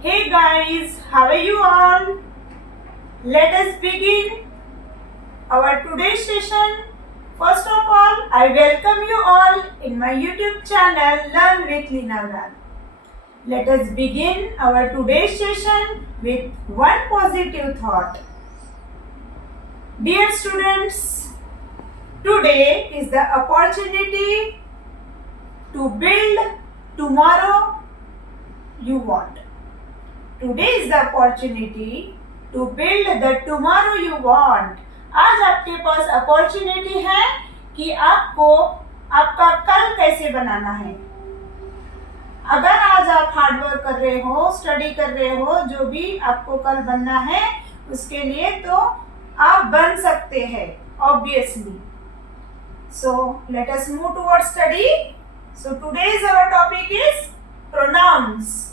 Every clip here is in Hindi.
Hey guys, how are you all? Let us begin our today's session. First of all, I welcome you all in my YouTube channel Learn with Lina Brand. Let us begin our today's session with one positive thought. Dear students, today is the opportunity to build tomorrow you want. Today is the opportunity to build the tomorrow you want. आज आपके पास अपॉर्चुनिटी है कि आपको आपका कल कैसे बनाना है. अगर आज आप हार्ड वर्क कर रहे हो, स्टडी कर रहे हो, जो भी आपको कल बनना है उसके लिए, तो आप बन सकते हैं obviously. So let us move towards study. So today's our topic is pronouns.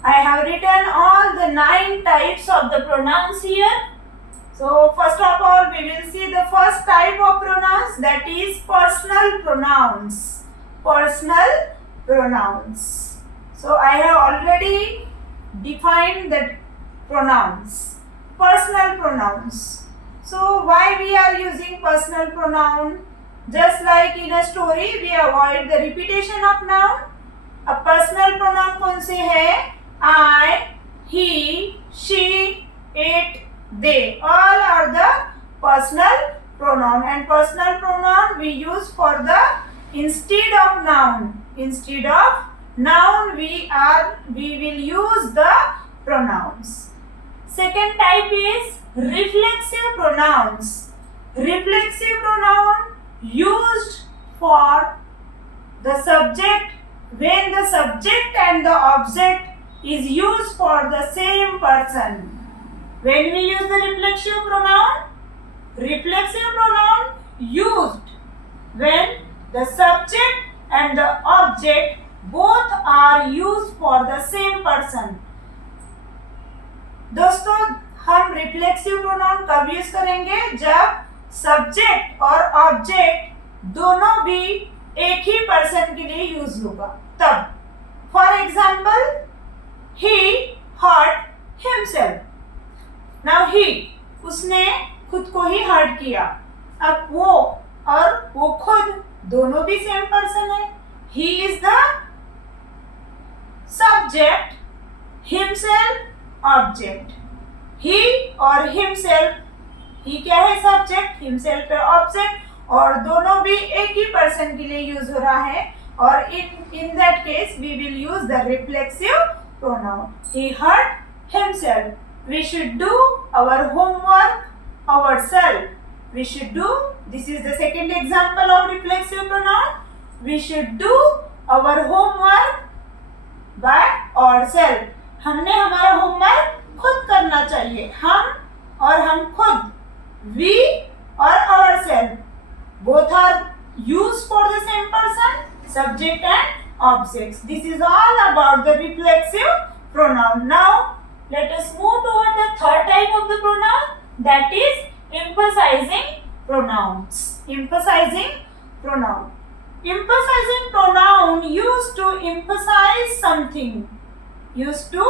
I have written all the 9 types of the pronouns here. So first of all, we will see the first type of pronouns, that is personal pronouns. Personal pronouns. So I have already defined the pronouns. Personal pronouns. So why we are using personal pronoun? Just like in a story, we avoid the repetition of noun. अब पर्सनल प्रोनाउन कौन से है? I, he, she, it, they. All are the personal pronoun, and personal pronoun we use for the instead of noun. Instead of noun we will use the pronouns. Second type is reflexive pronouns. Reflexive pronoun used for the subject when the subject and the object is used for the same person. When we use the reflexive pronoun used when the subject and the object both are used for the same person. दोस्तों, हम रिफ्लेक्सिव प्रोनाउन कब यूज करेंगे? जब सब्जेक्ट और ऑब्जेक्ट दोनों भी एक ही पर्सन के लिए यूज होगा, तब. For example, he hurt himself. Now he, उसने खुद को ही हर्ट किया. अब वो और वो खुद दोनों भी सेम पर्सन है. he is the subject, himself object. he और himself, he क्या है? सब्जेक्ट, himself है ऑब्जेक्ट, और दोनों भी एक ही पर्सन के लिए यूज हो रहा है. और in that case we will use the reflexive pronoun. He hurt himself. We should do our homework ourselves. We should do, this is the second example of reflexive pronoun. We should do our homework by ourselves. हमने हमारा होमवर्क खुद करना चाहिए. हम खुद, we और ourselves, both are used for the same person, subject and objects. This is all about the reflexive pronoun. Now let us move toward the third type of the pronoun, that is emphasizing pronouns. Emphasizing pronoun. Emphasizing pronoun used to emphasize something. Used to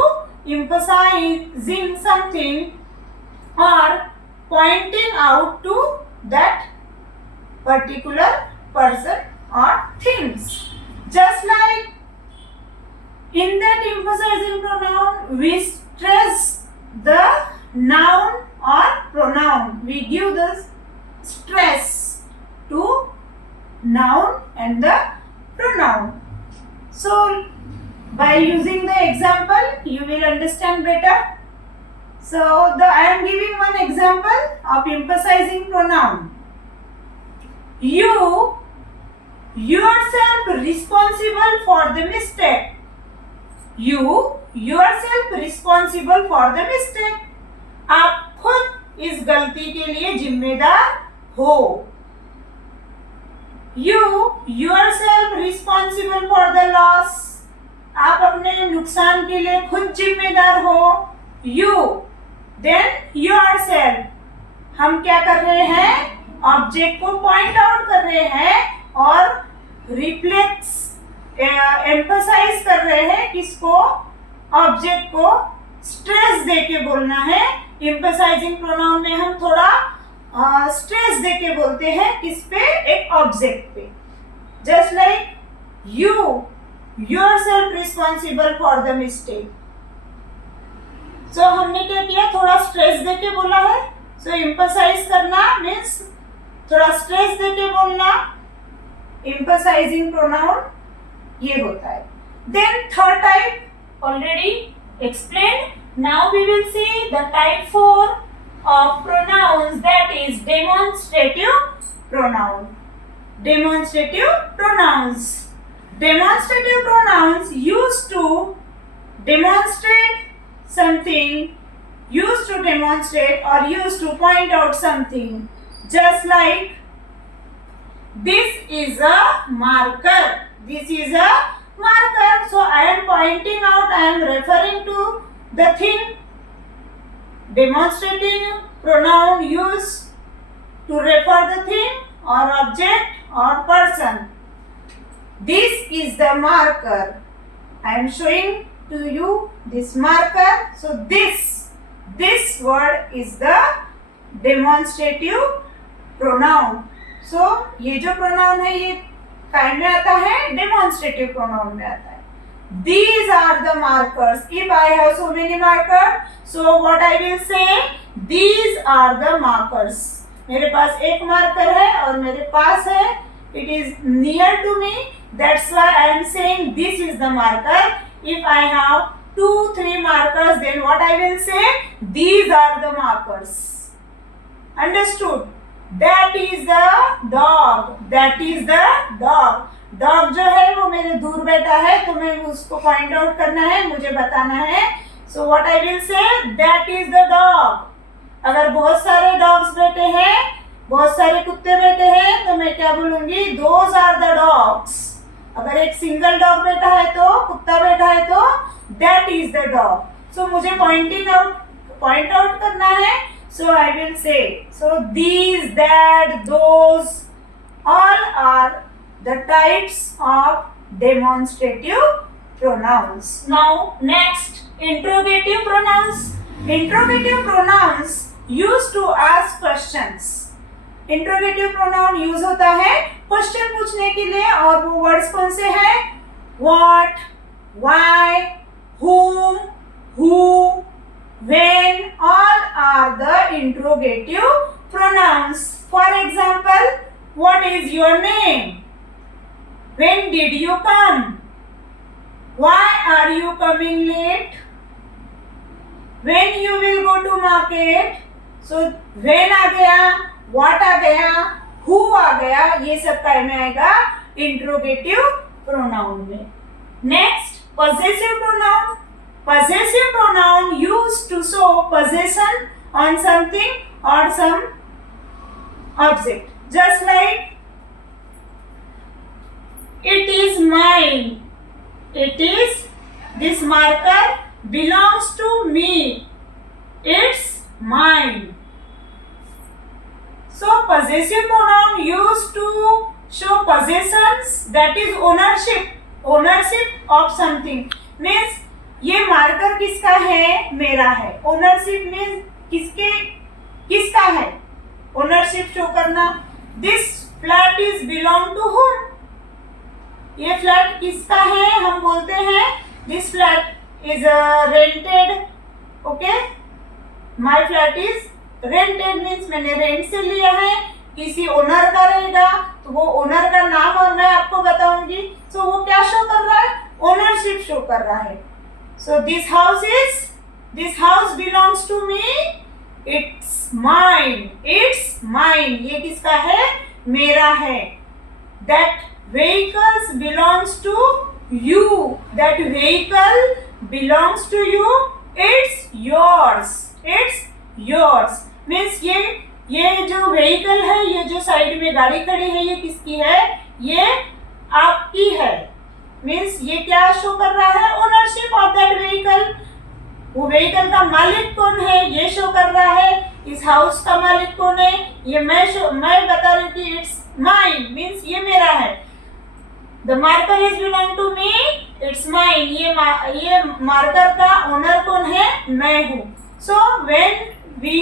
emphasizing something or pointing out to that particular person or things. Just like in that emphasizing pronoun, we stress the noun or pronoun. We give the stress to noun and the pronoun. So by using the example, you will understand better. So I am giving one example of emphasizing pronoun. You yourself responsible for the mistake. You yourself responsible for the mistake. आप खुद इस गलती के लिए जिम्मेदार हो. You yourself responsible for the loss. आप अपने नुकसान के लिए खुद जिम्मेदार हो. You, then yourself. हम क्या कर रहे हैं? ऑब्जेक्ट को पॉइंट आउट कर रहे हैं और रिफ्लेक्स एम्फसाइज कर रहे हैं किसको? ऑब्जेक्ट को स्ट्रेस देके बोलना है। एम्फसाइजिंग प्रोनाउन में हम थोड़ा स्ट्रेस देके बोलते हैं किस पे, एक ऑब्जेक्ट पे। Just like you yourself responsible for the mistake. So हमने क्या किया, थोड़ा स्ट्रेस देके बोला है। सो एम्फसाइज करना मीन्स थोड़ा स्ट्रेस देके बोलना, एम्फसाइजिंग प्रोनाउन ये होता है। Then third type already explained. Now we will see the type 4 of pronouns, that is demonstrative pronoun. Demonstrative pronouns. Demonstrative pronouns used to demonstrate something, used to demonstrate or used to point out something. Just like this is a marker. This is a marker. So I am pointing out, I am referring to the thing. Demonstrative pronoun used to refer the thing or object or person. This is the marker. I am showing to you this marker. So this word is the demonstrative pronoun. So ये जो pronoun है ये kind में आता है, demonstrative pronoun में आता है. These are the markers. If I have so many markers, so what I will say, these are the markers. मेरे पास एक marker है और मेरे पास है, it is near to me. That's why I am saying this is the marker. If I have 2-3 markers, then what I will say, these are the markers. Understood? That is the dog. That is the dog. Dog जो है वो मेरे दूर बैठा है, तो मैं उसको पॉइंट आउट करना है, मुझे बताना है. सो व्हाट आई विल से, दैट इज द डॉग. अगर बहुत सारे डॉग्स बैठे हैं, बहुत सारे कुत्ते बैठे हैं, तो मैं क्या बोलूंगी, दोज आर द डॉग्स. अगर एक सिंगल डॉग बैठा है, तो कुत्ता बैठा है, तो that is the dog. So मुझे पॉइंट आउट करना है. So I will say, so these, that, those, all are the types of demonstrative pronouns. Now next, interrogative pronouns. Interrogative pronouns used to ask questions. Interrogative pronoun use होता है क्वेश्चन पूछने के लिए, और वो वर्ड्स कौन से हैं, what, why, whom, who, when, all are the interrogative pronouns. For example, what is your name? When did you come? Why are you coming late? When you will go to market? So when आ गया, what आ गया, who आ गया, ये सब काय में आएगा, interrogative pronoun में. Next, possessive pronoun. Possessive pronoun used to show possession on something or some object. Just like it is mine. It is, this marker belongs to me. It's mine. So possessive pronoun used to show possessions, that is ownership. Ownership of something means ये मार्कर किसका है, मेरा है. Ownership means किसका है, ownership शो करना. This flat is belong to whom? ये फ्लैट किसका है, हम बोलते हैं this flat is rented. Okay, my flat is rented means मैंने रेंट से लिया है, किसी ओनर का रहेगा, तो वो ओनर का नाम मैं आपको बताऊंगी. सो वो क्या शो कर रहा है, ओनरशिप शो कर रहा है. So this house belongs to me, it's mine. It's mine, ये किसका है, मेरा है. That vehicles belongs to you. That vehicle belongs to you. It's yours. It's yours. Means ये जो vehicle है, ये जो साइड में गाड़ी खड़ी है, ये किसकी है, ये आपकी है. Means ये क्या शो कर रहा है, ownership of that vehicle. वो vehicle का मालिक कौन है, ये शो कर रहा है. इस हाउस का मालिक कौन है, ये मैं बता रही हूँ कि it's mine means ये मेरा है. The marker is belong to me, it's mine, ये मार्कर का ओनर कौन है, मैं हूँ. So when we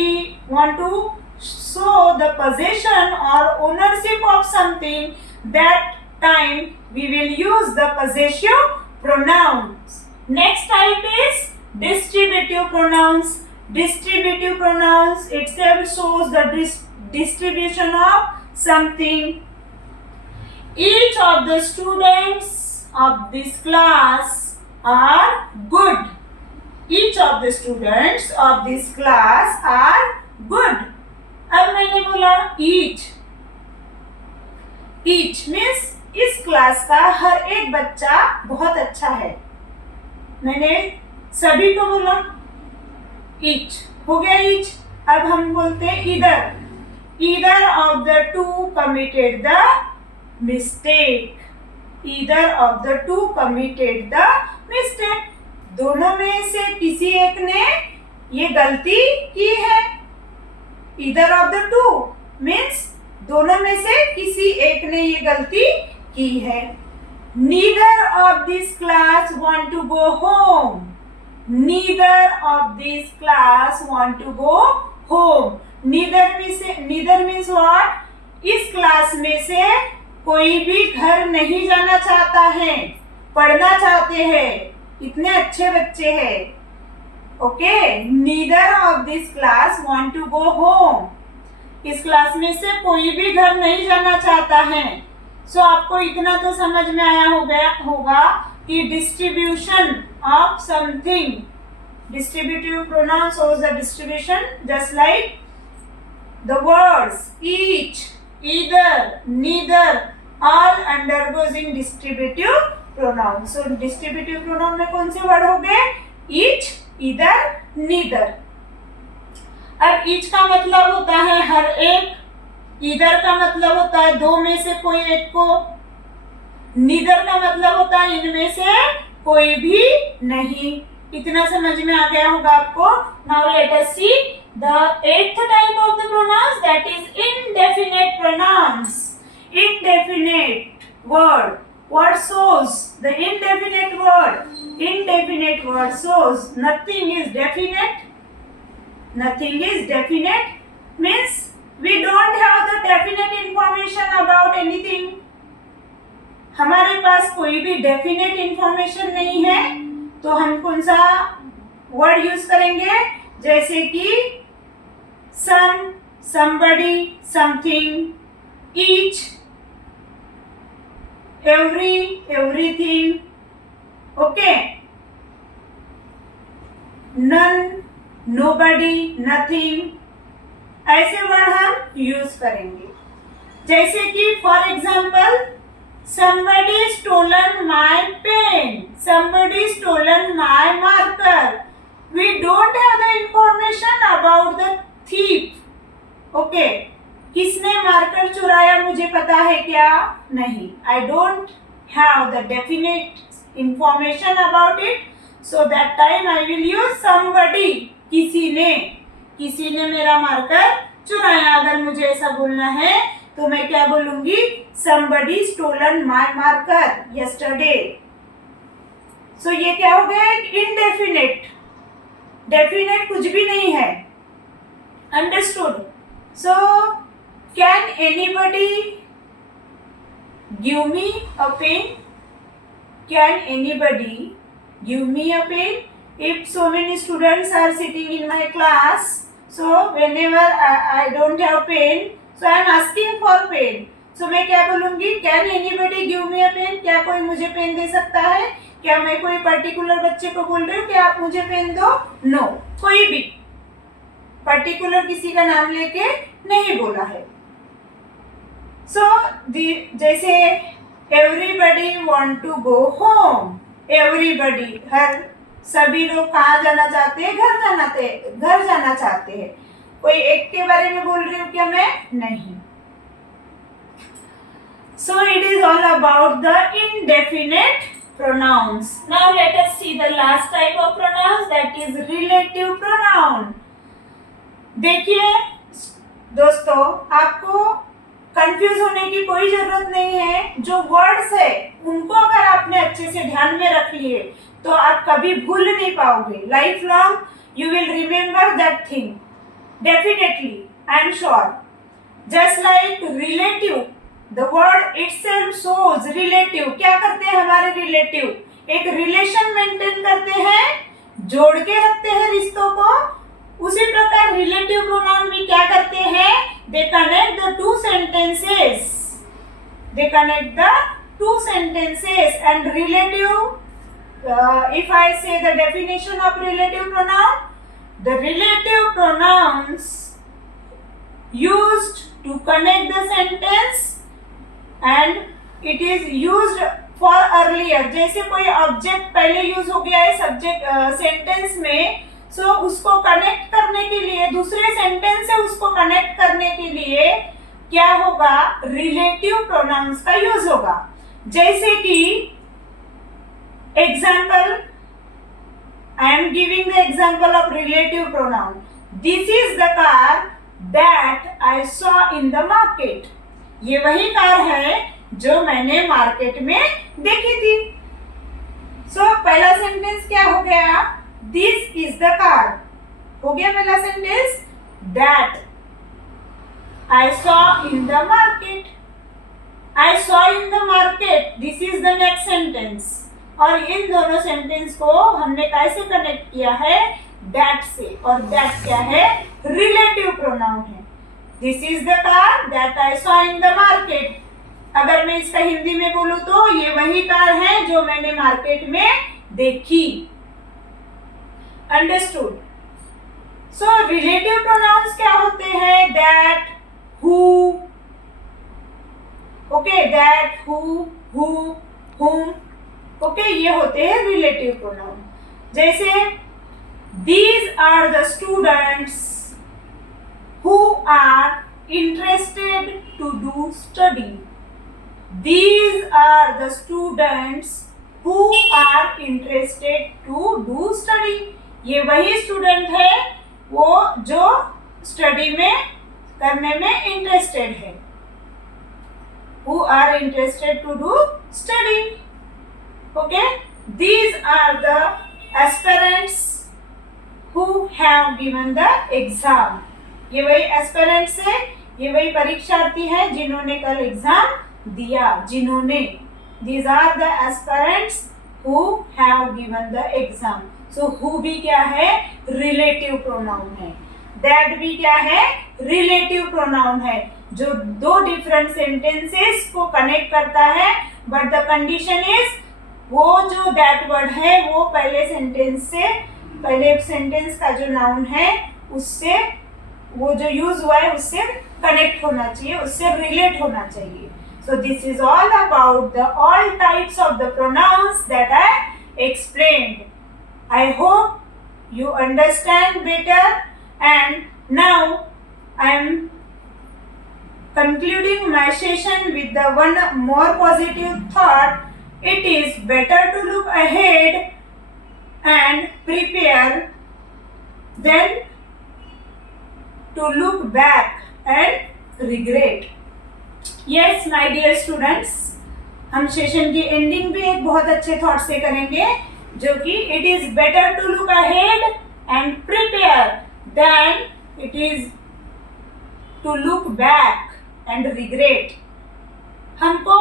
want to show the possession or ownership of something, that time we will use the possessive pronouns. Next type is distributive pronouns. Distributive pronouns itself shows the distribution of something. Each of the students of this class are good. Each of the students of this class are good. अब मैंने बोला each. Each means इस क्लास का हर एक बच्चा बहुत अच्छा है. मैंने सभी को बोला each, हो गया each. अब हम बोलते हैं either. Either of the two committed the mistake. Either of the two committed the mistake. दोनों में से किसी एक ने ये गलती की है. Either of the two means दोनों में से किसी एक ने ये गलती की है. Neither of this class want to go home. Neither of this class want to go home. Neither means what? इस क्लास में से कोई भी घर नहीं जाना चाहता है, पढ़ना चाहते हैं, इतने अच्छे बच्चे हैं. Okay, neither of this class want to go home. इस क्लास में से कोई भी घर नहीं जाना चाहता है. सो आपको इतना तो समझ में आया होगा कि distribution of something, distributive pronoun shows the distribution, just like the words each, either, neither all undergoes in distributive pronoun. So distributive pronoun में कौन से वर्ड हो गए? each, either, neither. अब each का मतलब होता है हर एक, either का मतलब होता है दो में से कोई एक को, neither का मतलब होता है इनमें से कोई भी नहीं. इतना समझ में आ गया होगा आपको. Now let us see the eighth type of the pronouns, that is indefinite pronouns. Indefinite word. What shows the indefinite word? Indefinite word shows nothing is definite. Nothing is definite means we don't have the definite information about anything. हमारे पास कोई भी definite information नहीं है, तो हम कौन सा वर्ड यूज करेंगे? जैसे कि some, somebody, something, each, every, everything. Okay, none, nobody, nothing, ऐसे वर्ड हम यूज करेंगे. जैसे कि for example somebody stolen my pen, somebody stolen my marker. We don't have the information about the thief. Okay, किसने मार्कर चुराया मुझे पता है क्या? नहीं. I don't have the definite information about it, so that time I will use somebody. किसी ने मेरा मार्कर चुराया. अगर मुझे ऐसा बोलना है तो मैं क्या बोलूंगी? somebody stolen my marker yesterday. so ये क्या हो गया? indefinite. definite कुछ भी नहीं है. understood? so can anybody give me a pen? Can anybody give me a pen? If so many students are sitting in my class, so whenever I don't have pen, so I am asking for pen. So मैं क्या बोलूँगी? Can anybody give me a pen? क्या कोई मुझे पेन दे सकता है? क्या मैं कोई पर्टिकुलर बच्चे को बोल रही हूँ कि आप मुझे पेन दो? No, कोई भी पर्टिकुलर किसी का नाम लेके नहीं बोला है. So जैसे everybody want to go home. everybody, हर सभी लोग कहाँ जाना चाहते हैं? घर जाना चाहते हैं. कोई एक के बारे में बोल रही हूँ क्या मैं? नहीं. So it is all about the indefinite pronouns. Now let us see the last type of pronouns, that is relative pronoun. देखिए दोस्तों, आपको कंफ्यूज होने की कोई जरूरत नहीं है। जो वर्ड्स है उनको अगर आपने अच्छे से ध्यान में रख लिए तो आप कभी भूल नहीं पाओगे। Life long you will remember that thing definitely, I am sure. Just like relative, the word itself shows relative. क्या करते हैं हमारे रिलेटिव? एक रिलेशन मेंटेन करते हैं, जोड़ के रखते हैं रिश्तों को। उसी प्रकार रिलेटिव प्रोनाउन भी क्या करते हैं? They connect the two sentences, they connect the two sentences. And relative, if I say the definition of relative pronoun, the relative pronouns used to connect the sentence and it is used for earlier। जैसे कोई ऑब्जेक्ट पहले यूज हो गया है सब्जेक्ट सेंटेंस में, सो उसको कनेक्ट करने के लिए, दूसरे सेंटेंस से उसको कनेक्ट करने के लिए क्या होगा? रिलेटिव प्रोनाउंस का यूज होगा। जैसे कि example, I am giving the example of relative pronoun. This is the car that I saw in the market. ये वही कार है जो मैंने मार्केट में देखी थी। So पहला सेंटेंस क्या हो गया? This is the car हो गया पहला sentence. That I saw in the market, I saw in the market, this is the next sentence। और इन दोनों सेंटेंस को हमने कैसे कनेक्ट किया है? दैट से। और दैट क्या है? रिलेटिव प्रोनाउन है। This is the car that I saw in the market. अगर मैं इसका हिंदी में बोलूं तो ये वही कार है जो मैंने मार्केट में देखी। अंडरस्टूड? सो रिलेटिव प्रोनाउंस क्या होते हैं? That, who, okay, that, who, whom, okay, ये होते हैं रिलेटिव प्रोनाउन। जैसे these are the students who are interested to do study. These are the students who are interested to do study. ये वही स्टूडेंट है वो जो स्टडी में करने में इंटरेस्टेड है। Who are interested to do study. Okay, these are the aspirants who have given the exam। ये वही एस्पिरेंट्स है, ये वही परीक्षार्थी है जिन्होंने कल एग्जाम दिया। जिन्होंने, these are the aspirants who have given the exam। So who भी क्या है? रिलेटिव प्रोनाउन है। दैट भी क्या है? रिलेटिव प्रोनाउन है, जो दो डिफरेंट सेंटेंसेस को कनेक्ट करता है। बट द कंडीशन इज वो जो दैट वर्ड है वो पहले सेंटेंस का जो नाउन है उससे, वो जो यूज हुआ है उससे कनेक्ट होना चाहिए, उससे रिलेट होना चाहिए। So this is all about the all types of the pronounce that I explained. I hope you understand better, and now I am concluding my session with the one more positive thought. It is better to look ahead and prepare than to look back and regret. Yes, my dear students, हम सेशन की एंडिंग भी एक बहुत अच्छे थॉट से करेंगे, जो कि it is better to look ahead and prepare then it is to look back and regret. हमको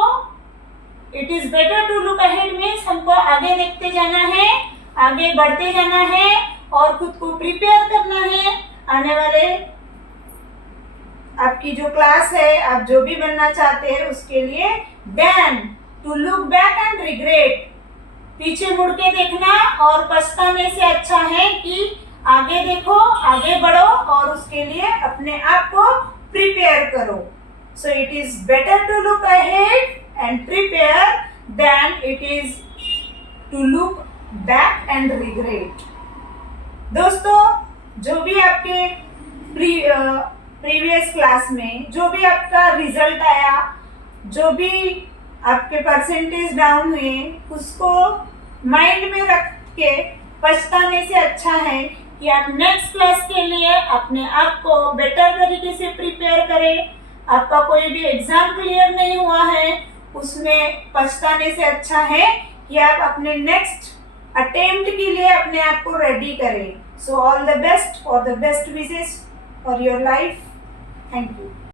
it is better to look ahead means हमको आगे देखते जाना है, आगे बढ़ते जाना है और खुद को प्रिपेयर करना है आने वाले आपकी जो क्लास है, आप जो भी बनना चाहते हैं उसके लिए। Then to look back and regret, पीछे मुड़ के देखना और पछताने से अच्छा है कि आगे देखो, आगे बढ़ो और उसके लिए अपने आप को प्रिपेयर करो। So it is better to look ahead and prepare then it is to look back and regret. दोस्तों, जो भी आपके प्रीवियस क्लास में जो भी आपका रिजल्ट आया, जो भी आपके परसेंटेज डाउन हुए, उसको माइंड में रख के पछताने से अच्छा है कि आप नेक्स्ट क्लास के लिए अपने आप को बेटर तरीके से प्रिपेयर करें, आपका कोई भी एग्जाम क्लियर नहीं हुआ है, उसमें पछताने से अच्छा है कि आप अपने नेक्स्ट अटेम्प्ट के लिए अपने आप को रेडी करें. So all the best for the best wishes for your life. Thank you.